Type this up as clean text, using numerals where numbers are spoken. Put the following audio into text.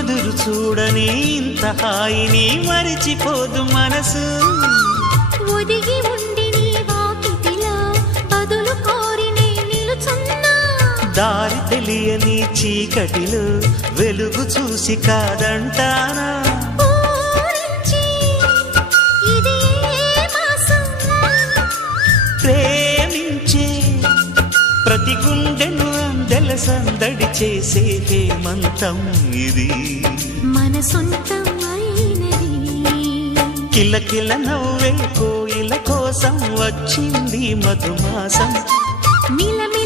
ఎదురు చూడని ఇంత హాయిని మరిచిపోదు మనసు. ఒదిగి ఉండి నీ వాకిటిలో బదులు కోరి నే నిలుచున్నా. దారి తెలియని చీకటిలో వెలుగు చూసి కాదంటానా. ఊరించి ఇది ఏ మాసం? ప్రేమించే ప్రతి గుండెను అందెల సందడి చేసే హేమంతం ఇది. మన సొంతం అయినది. కిలకిల నవ్వే కోయిల కోసం వచ్చింది మధుమాసం. మిలమి